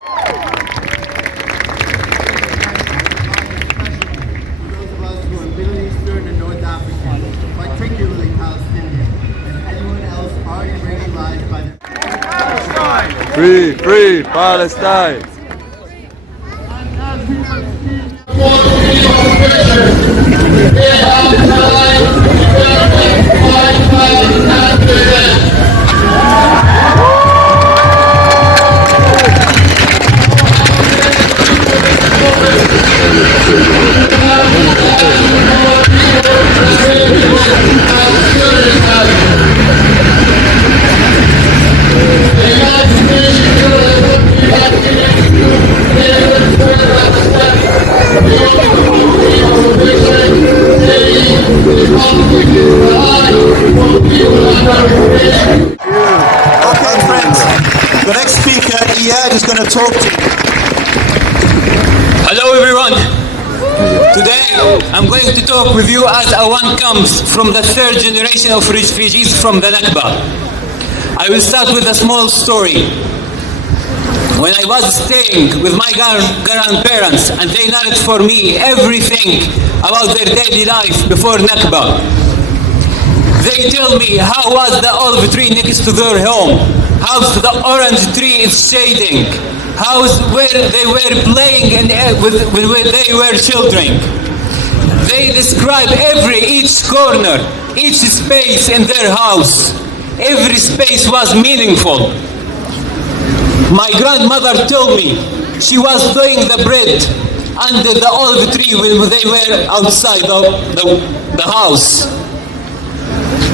Those of us who are Middle Eastern and North African, particularly Palestinian, and anyone else already radicalized by the Palestine! Free Palestine! Okay, friends, the next speaker, Iyad, is going to talk to you. Hello everyone. Today I'm going to talk with you as one comes from the third generation of refugees from the Nakba. I will start with a small story. When I was staying with my grandparents and they narrated for me everything about their daily life before Nakba. They tell me how was the olive tree next to their home, how the orange tree is shading, where they were playing when they were children. They describe each corner, each space in their house. Every space was meaningful. My grandmother told me she was doing the bread under the olive tree when they were outside the house.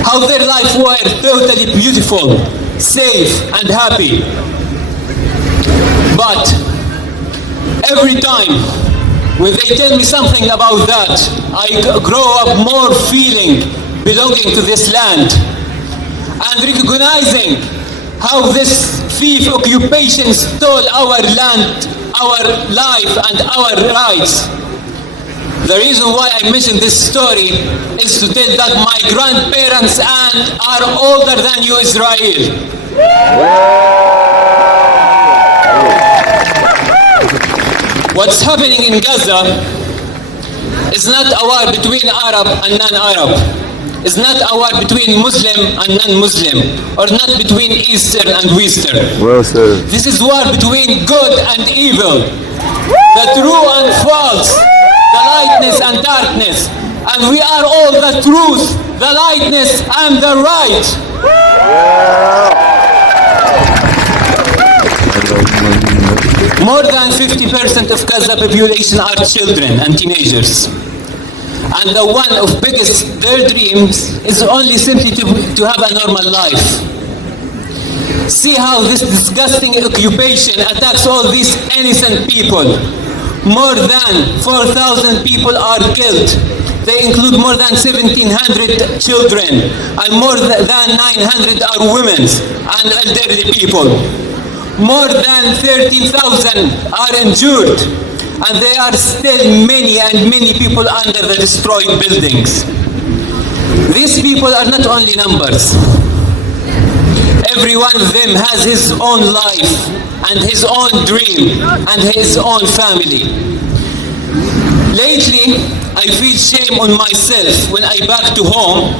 How their life were totally beautiful, safe and happy. But every time when they tell me something about that, I grow up more feeling belonging to this land and recognizing how this thief occupation stole our land, our life and our rights. The reason why I mention this story is to tell that my grandparents are older than you, Israel. What's happening in Gaza is not a war between Arab and non-Arab. It's not a war between Muslim and non-Muslim, or not between Eastern and Western. Well said. This is war between good and evil, the true and false, the lightness and darkness, and we are all the truth, the lightness and the right. More than 50% of Gaza population are children and teenagers. And the one of biggest their dreams is only simply to have a normal life. See how this disgusting occupation attacks all these innocent people. More than 4,000 people are killed. They include more than 1,700 children, and more than 900 are women and elderly people. More than 13,000 are injured, and there are still many people under the destroyed buildings. These people are not only numbers. Every one of them has his own life and his own dream and his own family. Lately, I feel shame on myself when I back to home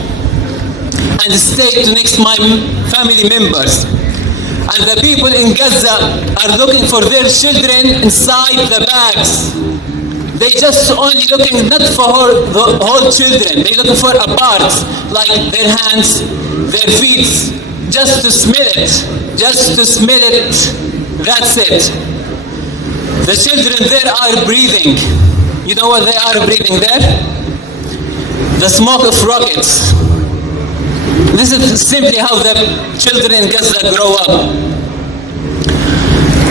and stay next to my family members. And the people in Gaza are looking for their children inside the bags. They just only looking not for the whole children. They looking for a part, like their hands, their feet, just to smell it. Just to smell it. That's it. The children there are breathing. You know what they are breathing there? The smoke of rockets. This is simply how the children in Gaza grow up.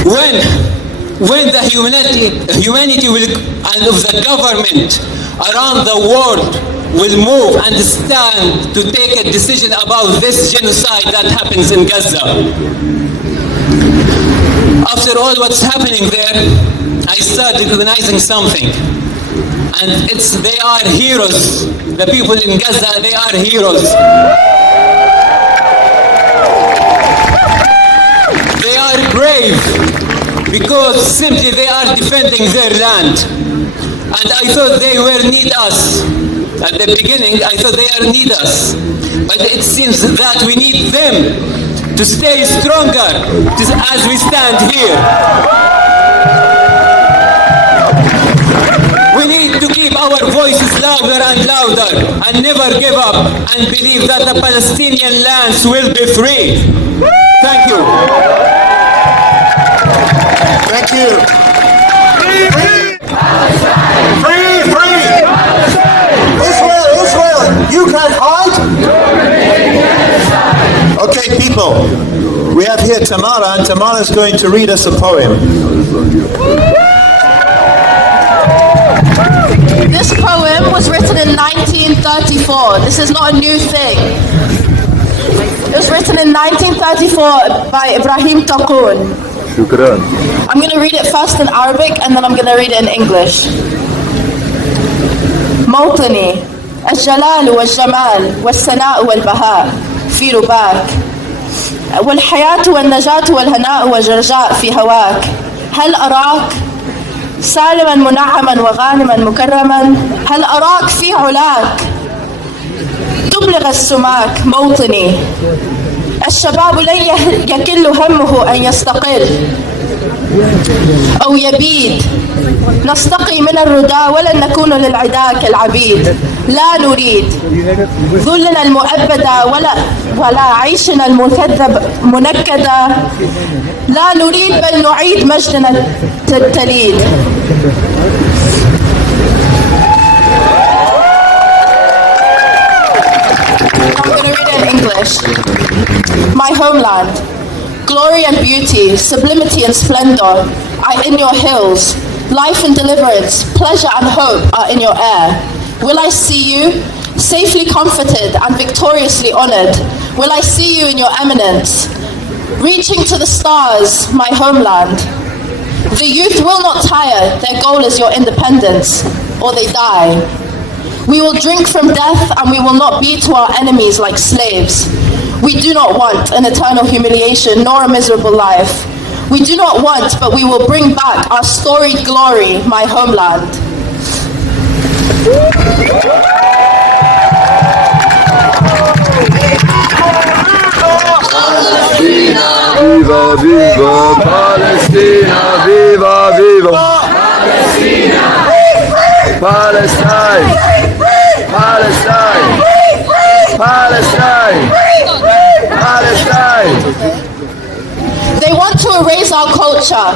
When the humanity will, and of the government around the world will move and stand to take a decision about this genocide that happens in Gaza. After all what's happening there, I start recognizing something. And they are heroes. The people in Gaza, they are heroes. They are brave. because simply they are defending their land. And I thought they were need us. At the beginning, I thought they are need us. But it seems that we need them to stay stronger as we stand here. We need to keep our voices louder and louder and never give up and believe that the Palestinian lands will be free. Thank you. Thank you. Free! Free! Free! Israel! Israel! You can't hide! Okay, people. We have here Tamara, and Tamara is going to read us a poem. This poem was written in 1934. This is not a new thing. It was written in 1934 by Ibrahim Taqoon. شكرا. I'm going to read it first in Arabic and then I'm going to read it in English. موطني الجلال والجمال والسناء والبهاء في رباك والحياة والنجاة والهناء والجرجاء في هواك. هل أراك سالما منعما وغانما مكرما؟ هل أراك في علاك تبلغ السماك موطني؟ الشباب لن يكل همه أن يستقل أو يبيد. نستقي من الردى ولن نكون للعدا كالعبيد. لا نريد ذلنا المؤبدا ولا عيشنا المكذب منكدا. لا نريد بل نعيد مجدنا التليد. I'm going to read it in English. My homeland, glory and beauty, sublimity and splendor are in your hills. Life and deliverance, pleasure and hope are in your air. Will I see you, safely comforted and victoriously honored? Will I see you in your eminence, reaching to the stars, my homeland? The youth will not tire, their goal is your independence, or they die. We will drink from death and we will not be to our enemies like slaves. We do not want an eternal humiliation nor a miserable life. We do not want, but we will bring back our storied glory, my homeland. Palestina, viva, viva, Palestina, viva, viva. Palestine, Palestine, Palestine, Palestine. They want to erase our culture.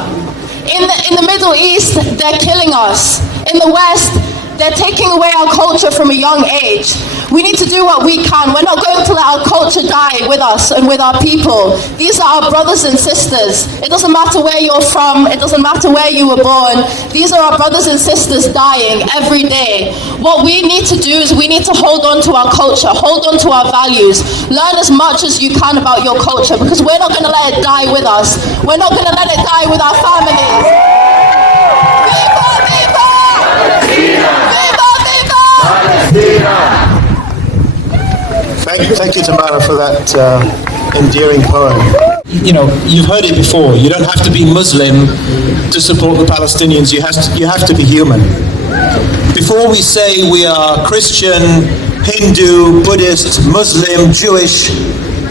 In the Middle East, they're killing us. In the West, they're taking away our culture from a young age. We need to do what we can. We're not going to let our culture die with us and with our people. These are our brothers and sisters. It doesn't matter where you're from. It doesn't matter where you were born. These are our brothers and sisters dying every day. What we need to do is we need to hold on to our culture, hold on to our values. Learn as much as you can about your culture because we're not going to let it die with us. We're not going to let it die with our families. Viva, viva! Palestina! Viva, viva! Palestina. Thank you, Tamara, for that endearing poem. You know, you've heard it before. You don't have to be Muslim to support the Palestinians. You have to be human. Before we say we are Christian, Hindu, Buddhist, Muslim, Jewish,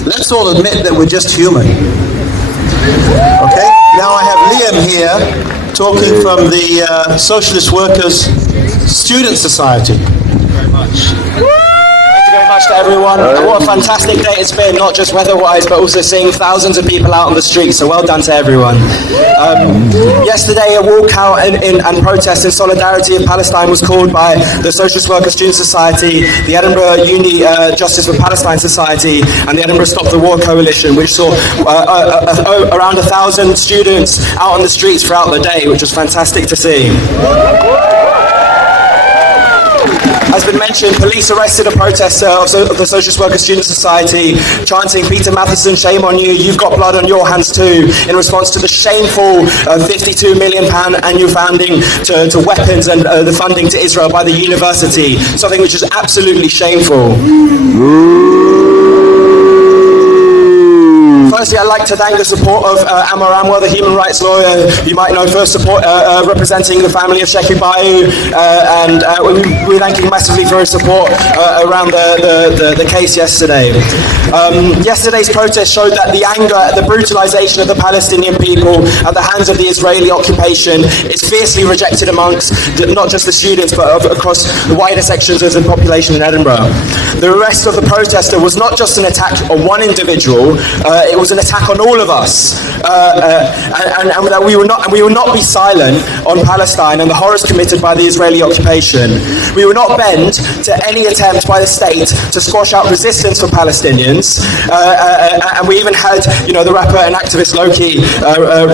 let's all admit that we're just human. Okay? Now I have Liam here talking from the Socialist Workers Student Society. Much to everyone. What a fantastic day it's been, not just weather-wise, but also seeing thousands of people out on the streets, so well done to everyone. Yesterday, a walkout and protest in solidarity of Palestine was called by the Socialist Workers Student Society, the Edinburgh Uni Justice for Palestine Society, and the Edinburgh Stop the War Coalition, which saw around 1,000 students out on the streets throughout the day, which was fantastic to see. As been mentioned, police arrested a protester of the Socialist Workers Student Society, chanting, "Peter Matheson, shame on you, you've got blood on your hands too," in response to the shameful £52 million annual funding to weapons and the funding to Israel by the university, something which is absolutely shameful. Firstly, Lastly, I'd like to thank the support of Amar Anwar, the human rights lawyer you might know first, representing the family of Sheikh Bayu, and we're thanking massively for his support around the case yesterday. Yesterday's protest showed that the anger at the brutalization of the Palestinian people at the hands of the Israeli occupation is fiercely rejected amongst not just the students but across the wider sections of the population in Edinburgh. The arrest of the protester was not just an attack on one individual, it was an attack on all of us. And that we will not be silent on Palestine and the horrors committed by the Israeli occupation. We will not bend to any attempt by the state to squash out resistance for Palestinians. And we even had, the rapper and activist Loki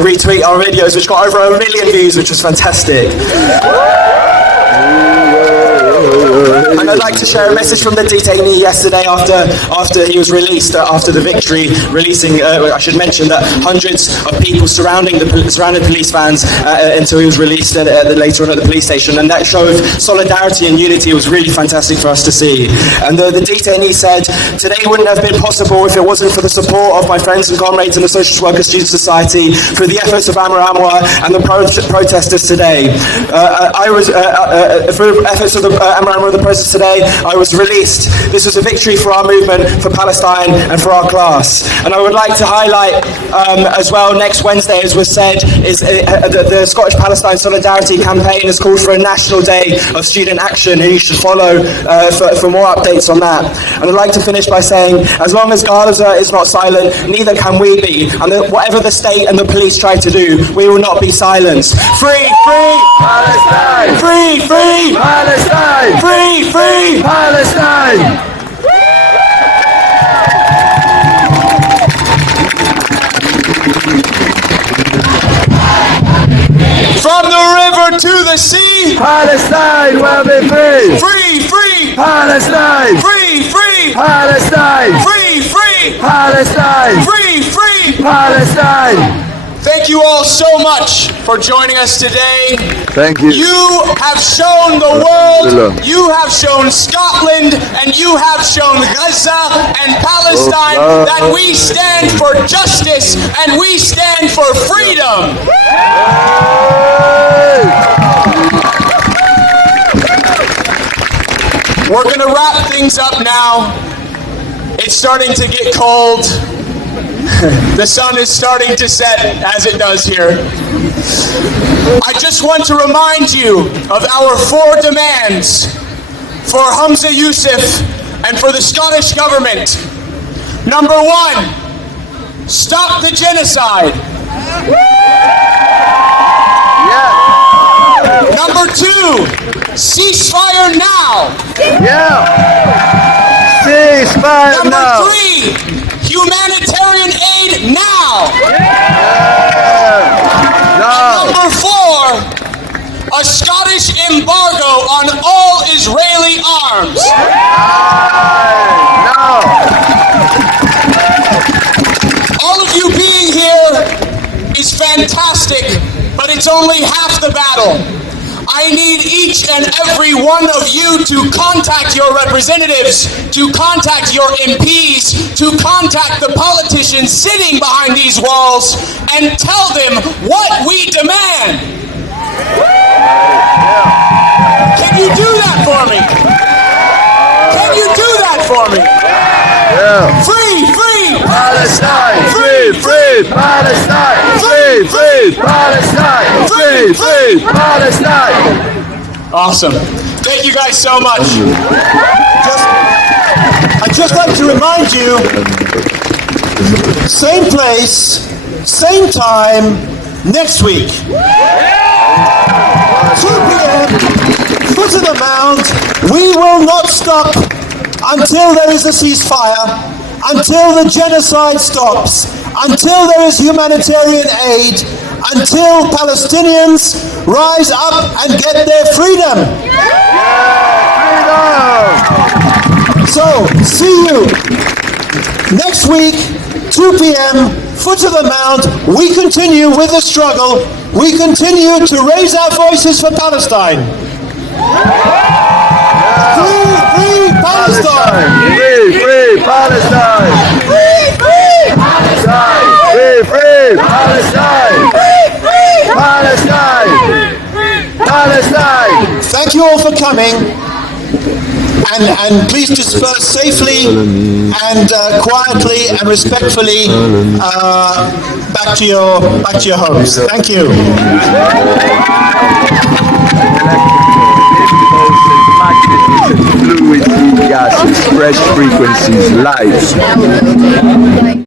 retweet our videos, which got over 1 million views, which was fantastic. And I'd like to share a message from the detainee yesterday after he was released, after the victory, releasing, I should mention that hundreds of people surrounded police vans until he was released later on at the police station, and that show of solidarity and unity was really fantastic for us to see. And the detainee said, "Today wouldn't have been possible if it wasn't for the support of my friends and comrades in the Social Worker Student Society, for the efforts of Amar Anwar and the protesters today. For the efforts of the Amar Anwar and the protesters today, I was released. This was a victory for our movement, for Palestine, and for our class." And I would like to highlight as well, next Wednesday, as was said, is the Scottish Palestine Solidarity Campaign has called for a national day of student action, who you should follow for more updates on that. And I'd like to finish by saying, as long as Gaza is not silent, neither can we be. And whatever the state and the police try to do, we will not be silenced. Free, free Palestine! free, free Palestine! free, free Palestine! From the river to the sea, Palestine will be free! free, free Palestine! free, free Palestine! free, free Palestine! free. Palestine! Thank you all so much for joining us today. Thank you. You have shown the world, you have shown Scotland, and you have shown Gaza and Palestine that we stand for justice and we stand for freedom. We're going to wrap things up now. It's starting to get cold. The sun is starting to set, as it does here. I just want to remind you of our 4 demands for Humza Yousaf and for the Scottish Government. Number 1, stop the genocide. Yeah! Number 2, ceasefire now. Yeah! Ceasefire Number now! 3, humanitarian aid now. No! Number 4, a Scottish embargo on all Israeli arms. No! All of you being here is fantastic, but it's only half the battle. I need each and every one of you to contact your representatives, to contact your MPs, to contact the politicians sitting behind these walls and tell them what we demand. Can you do that for me? Can you do that for me? Yeah! Free, free Palestine! Free, free Palestine! Free, free Palestine! Free, free Palestine! Awesome. Thank you guys so much. I'd just like to remind you, same place, same time, next week. 2 p.m., foot of the mount. We will not stop until there is a ceasefire, until the genocide stops, until there is humanitarian aid, until Palestinians rise up and get their freedom. So, see you next week, 2 p.m., foot of the mount. We continue with the struggle. We continue to raise our voices for Palestine. Free, free Palestine! Free, free Palestine! Free, free Palestine! thank you all for coming. And please disperse safely and quietly and respectfully back to your homes. Thank you. Fluid gases, fresh frequencies, light.